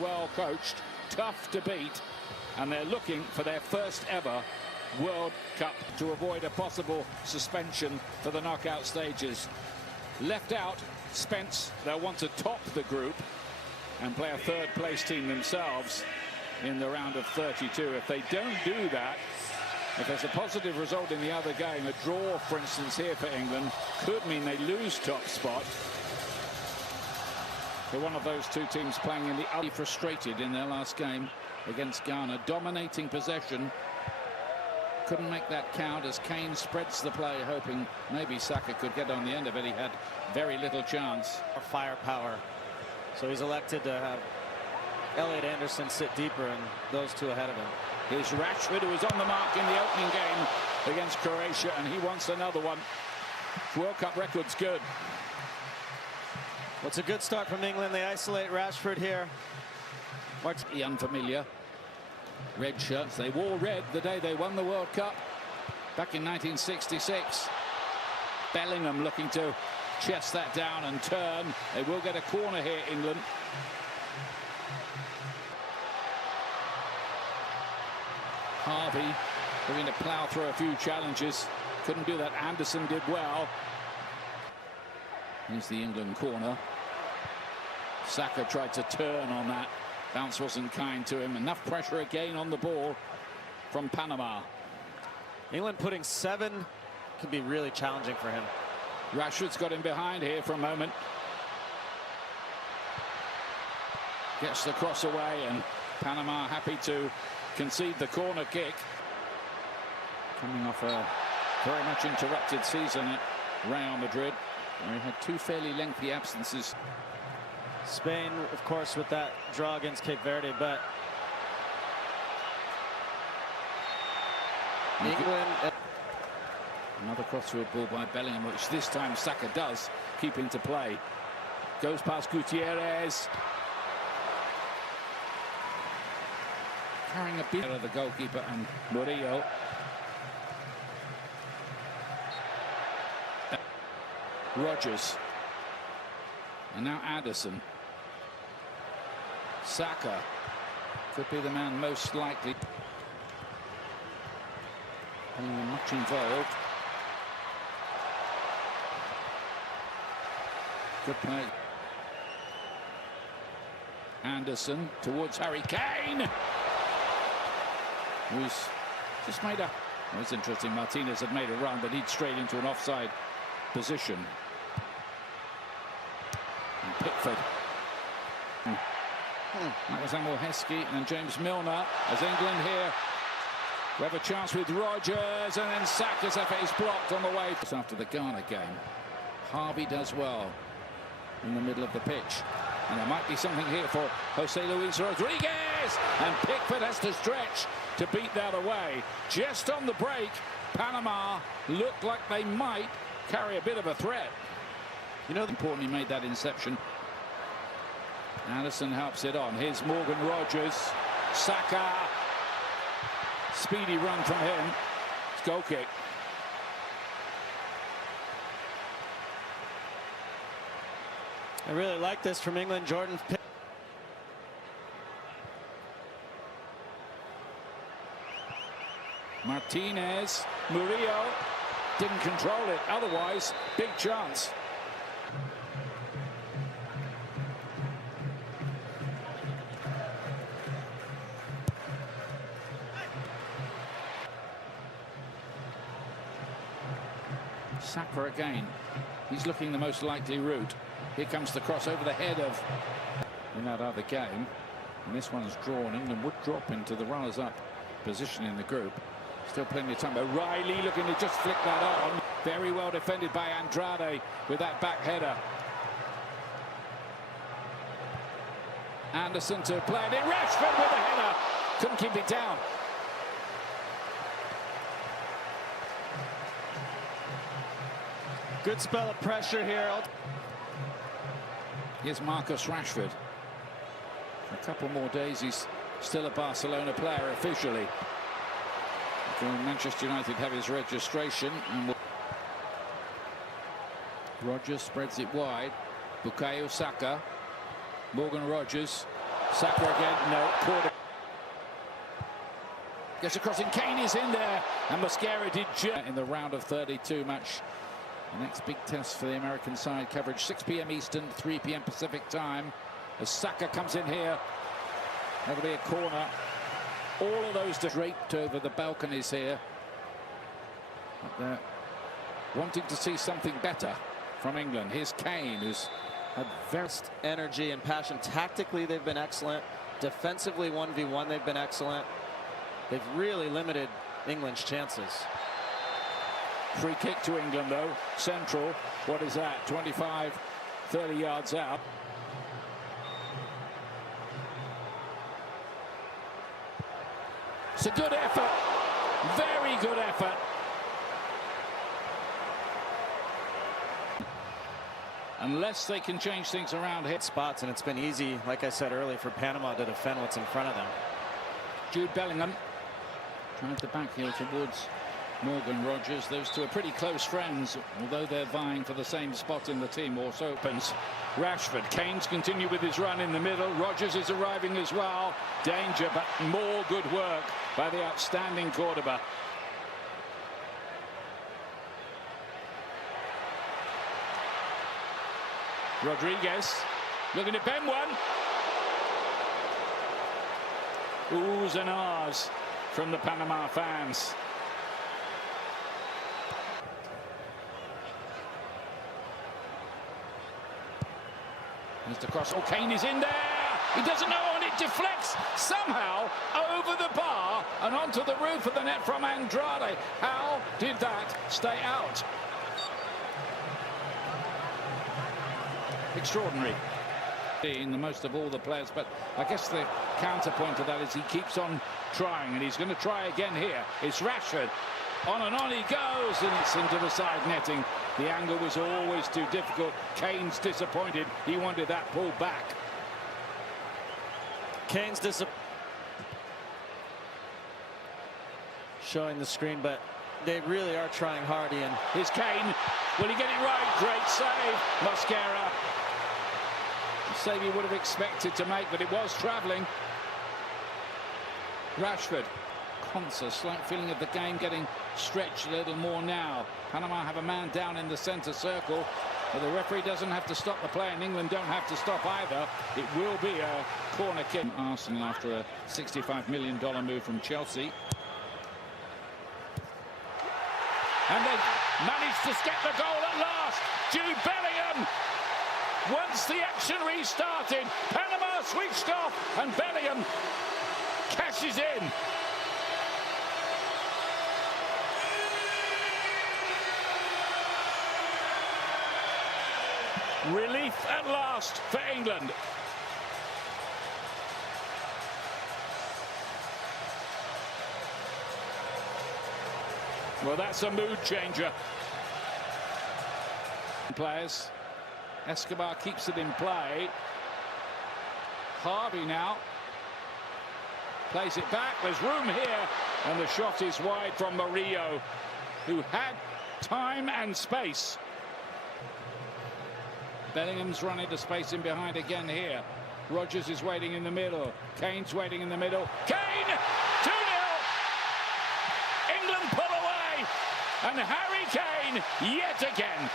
Well coached, tough to beat, and they're looking for their first ever World Cup to avoid a possible suspension for the knockout stages. Left out, Spence, they'll want to top the group and play a third-place team themselves in the round of 32. If they don't do that, if there's a positive result in the other game, a draw, for instance, here for England, could mean they lose top spot. They're one of those two teams playing in the other. Frustrated in their last game against Ghana, dominating possession. Couldn't make that count as Kane spreads the play, hoping maybe Saka could get on the end of it. He had very little chance. Firepower. So he's elected to have Elliot Anderson sit deeper and those two ahead of him. Here's Rashford, who was on the mark in the opening game against Croatia, and he wants another one. World Cup record's good. Well, it's a good start from England. They isolate Rashford here. The unfamiliar red shirts. They wore red the day they won the World Cup back in 1966. Bellingham looking to chest that down and turn. They will get a corner here, England. Harvey looking to plough through a few challenges. Couldn't do that. Anderson did well. Here's the England corner. Saka tried to turn on that. Bounce wasn't kind to him. Enough pressure again on the ball from Panama. England putting 7 can be really challenging for him. Rashford's got him behind here for a moment. Gets the cross away, and Panama happy to concede the corner kick. Coming off a very much interrupted season at Real Madrid, where he had 2 fairly lengthy absences. Spain, of course, with that draw against Cape Verde, but England. Another crossfield ball by Bellingham, which this time Saka does keep into play. Goes past Gutierrez. Carrying a beat of the goalkeeper and Murillo. Rodgers. And now Anderson. Saka could be the man most likely. Much involved. Good play. Anderson towards Harry Kane, who's just made a. Well, it's interesting. Martinez had made a run, but he'd straight into an offside position. And Pickford. That was Emil Heskey and James Milner as England here. We have a chance with Rodgers, and then Saka's is blocked on the way. After the Ghana game, Harvey does well in the middle of the pitch. And there might be something here for Jose Luis Rodriguez. And Pickford has to stretch to beat that away. Just on the break, Panama looked like they might carry a bit of a threat. You know, important he made that inception. Anderson helps it on. Here's Morgan Rodgers. Saka. Speedy run from him. It's goal kick. I really like this from England. Jordan. Martinez. Murillo didn't control it. Otherwise, big chance. Saka again. He's looking the most likely route. Here comes the cross over the head of in that other game. And this one's drawn. England would drop into the runners-up position in the group. Still plenty of time. O'Reilly looking to just flick that on. Very well defended by Andrade with that back header. Anderson to play it in. Rashford with a header. Couldn't keep it down. Good spell of pressure here. Here's Marcus Rashford. A couple more days, he's still a Barcelona player officially. Manchester United have his registration. And Rodgers spreads it wide. Bukayo Saka. Morgan Rodgers. Saka again, no, quarter. Gets across and Kane is in there, and Mascara did in the round of 32 match. The next big test for the American side. Coverage 6 p.m. Eastern, 3 p.m. Pacific time. As Saka comes in here, that'll be a corner. All of those draped over the balconies here. But they're wanting to see something better from England. Here's Kane, who's had very energy and passion. Tactically, they've been excellent. Defensively, 1v1, they've been excellent. They've really limited England's chances. Free kick to England, though. Central. What is that? 25, 30 yards out. It's a good effort. Very good effort. Unless they can change things around here. Spots, and it's been easy, like I said earlier, for Panama to defend what's in front of them. Jude Bellingham tried to backheel towards Morgan Rogers. Those two are pretty close friends, although they're vying for the same spot in the team. Also opens Rashford. Kane's continue with his run in the middle. Rogers is arriving as well. Danger, but more good work by the outstanding Cordoba. Rodriguez looking at Ben one. Oohs and ahs from the Panama fans. Mr. Cross. Oh, Kane is in there. He doesn't know, and it deflects somehow over the bar and onto the roof of the net from Andrade. How did that stay out? Extraordinary. Being the most of all the players, but I guess the counterpoint to that is he keeps on trying, and he's going to try again here. It's Rashford. On and on he goes, and it's into the side netting. The angle was always too difficult. Kane's disappointed. He wanted that pulled back. Kane's showing the screen, but they really are trying hard, Ian. Here's Kane. Will he get it right? Great save. Mascara. Save he would have expected to make, but it was travelling. Rashford. Conscious, slight feeling of the game getting stretched a little more now. Panama have a man down in the centre circle, but the referee doesn't have to stop the play, and England don't have to stop either. It will be a corner kick. Arsenal after a $65 million move from Chelsea. And they managed to get the goal at last. Jude Bellingham. Once the action restarted, Panama switched off, and Bellingham cashes in. Relief at last for England. Well, that's a mood changer. Players. Escobar keeps it in play. Harvey now plays it back. There's room here, and the shot is wide from Murillo, who had time and space. Bellingham's run into space in behind again here. Rogers is waiting in the middle. Kane's waiting in the middle. Kane! 2-0! England pull away, and Harry Kane yet again